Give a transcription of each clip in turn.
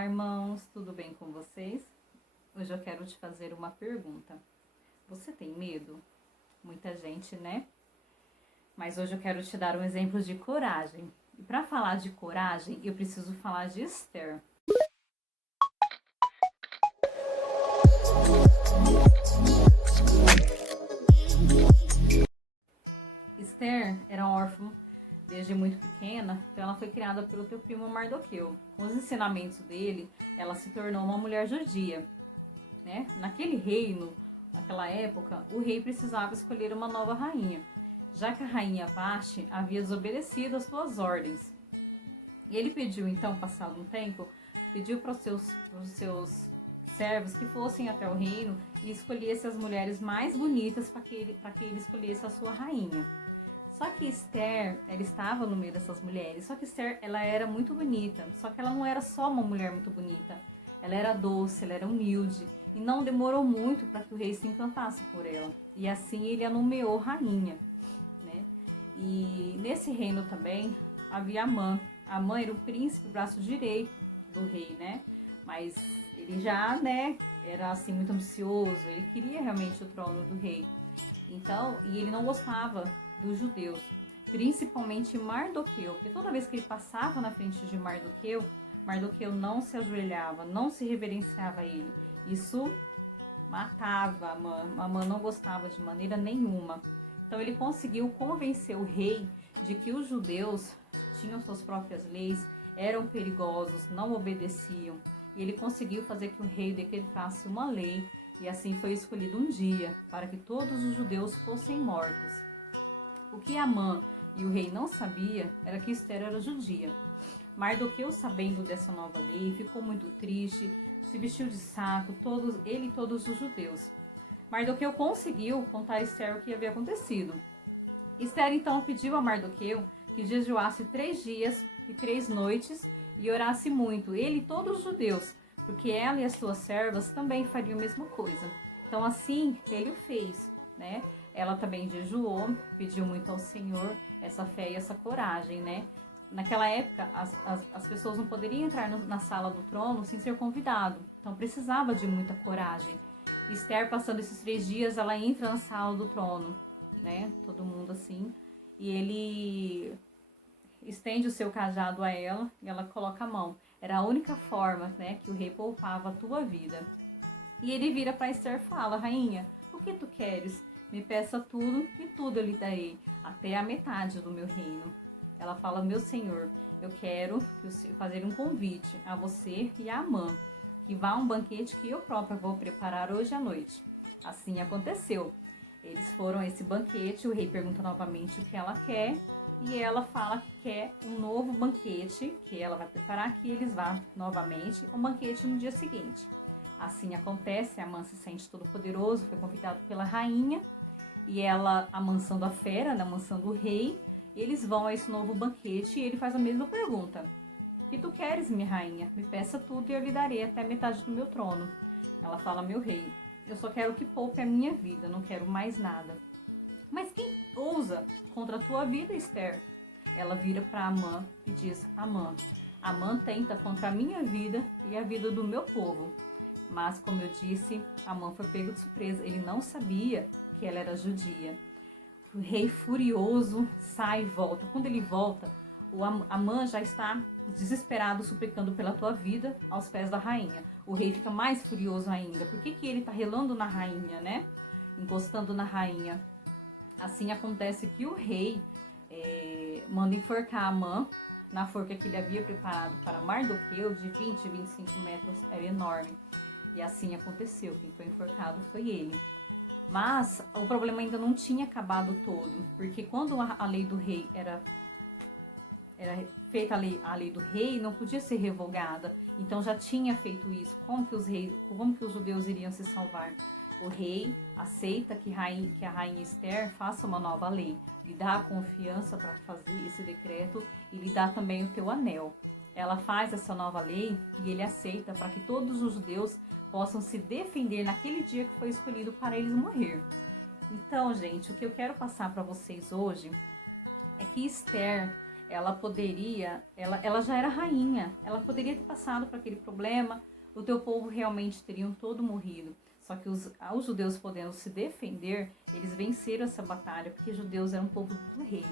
Olá, irmãos, tudo bem com vocês? Hoje eu quero te fazer uma pergunta. Você tem medo? Muita gente, né? Mas hoje eu quero te dar um exemplo de coragem. E para falar de coragem, eu preciso falar de Esther. Esther era órfã desde muito pequena, então ela foi criada pelo teu primo Mardoqueu. Com os ensinamentos dele, ela se tornou uma mulher judia, né? Naquele reino, naquela época, o rei precisava escolher uma nova rainha, já que a rainha Vashti havia desobedecido às suas ordens. E ele pediu, então, passado um tempo, pediu para os seus servos que fossem até o reino e escolhessem as mulheres mais bonitas para que ele escolhesse a sua rainha. Só que Esther, ela estava no meio dessas mulheres. Só que Esther, ela era muito bonita. Só que ela não era só uma mulher muito bonita. Ela era doce, ela era humilde. E não demorou muito para que o rei se encantasse por ela. E assim ele a nomeou rainha, né? E nesse reino também havia Amã. Amã era o príncipe, o braço direito do rei, né? Mas ele já, né, era assim muito ambicioso. Ele queria realmente o trono do rei. Então, e ele não gostava dos judeus, principalmente Mardoqueu, porque toda vez que ele passava na frente de Mardoqueu, Mardoqueu não se ajoelhava, não se reverenciava a ele. Isso matava Amã. Amã não gostava de maneira nenhuma. Então ele conseguiu convencer o rei de que os judeus tinham suas próprias leis, eram perigosos, não obedeciam. E ele conseguiu fazer que o rei decretasse uma lei, e assim foi escolhido um dia para que todos os judeus fossem mortos. O que Amã e o rei não sabia era que Esther era judia. Mardoqueu, sabendo dessa nova lei, ficou muito triste, se vestiu de saco, ele e todos os judeus. Mardoqueu conseguiu contar a Esther o que havia acontecido. Esther então pediu a Mardoqueu que jejuasse 3 dias e 3 noites e orasse muito, ele e todos os judeus, porque ela e as suas servas também fariam a mesma coisa. Então assim ele o fez, né? Ela também jejuou, pediu muito ao Senhor essa fé e essa coragem, né? Naquela época, as pessoas não poderiam entrar na sala do trono sem ser convidado. Então precisava de muita coragem. Esther, passando esses 3 dias, ela entra na sala do trono, né? Todo mundo assim. E ele estende o seu cajado a ela e ela coloca a mão. Era a única forma, né, que o rei poupava a tua vida. E ele vira para Esther e fala: rainha, o que tu queres? Me peça tudo e tudo eu lhe darei, até a metade do meu reino. Ela fala: meu senhor, eu quero fazer um convite a você e a Amã, que vá a um banquete que eu própria vou preparar hoje à noite. Assim aconteceu. Eles foram a esse banquete, o rei pergunta novamente o que ela quer, e ela fala que quer um novo banquete, que ela vai preparar, que eles vá novamente ao banquete no dia seguinte. Assim acontece, Amã se sente todo poderoso, foi convidado pela rainha, e ela amansando a fera, né, amansando o rei, eles vão a esse novo banquete e ele faz a mesma pergunta. O que tu queres, minha rainha? Me peça tudo e eu lhe darei até metade do meu trono. Ela fala: meu rei, eu só quero que poupe a minha vida, não quero mais nada. Mas quem ousa contra a tua vida, Esther? Ela vira para Amã e diz: Amã tenta contra a minha vida e a vida do meu povo. Mas, como eu disse, Amã foi pego de surpresa. Ele não sabia que ela era judia. O rei furioso sai e volta. Quando ele volta, Amã já está desesperado, suplicando pela tua vida aos pés da rainha. O rei fica mais furioso ainda. Por que ele está relando na rainha, né? Encostando na rainha. Assim acontece que o rei manda enforcar Amã na forca que ele havia preparado para Mardoqueu, de 20 a 25 metros, era enorme. E assim aconteceu, quem foi enforcado foi ele. Mas o problema ainda não tinha acabado todo, porque quando a lei do rei era feita a lei do rei, não podia ser revogada. Então já tinha feito isso. Como que os judeus iriam se salvar? O rei aceita que a rainha Esther faça uma nova lei, lhe dá a confiança para fazer esse decreto e lhe dá também o teu anel. Ela faz essa nova lei e ele aceita para que todos os judeus possam se defender naquele dia que foi escolhido para eles morrer. Então, gente, o que eu quero passar para vocês hoje é que Esther, ela poderia, ela já era rainha, ela poderia ter passado por aquele problema, o teu povo realmente teriam todo morrido. Só que os judeus podendo se defender, eles venceram essa batalha, porque os judeus eram um povo do rei,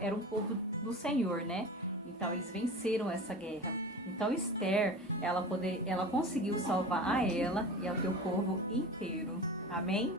era um povo do Senhor, né? Então eles venceram essa guerra. Então Esther, ela conseguiu salvar a ela e ao teu povo inteiro. Amém?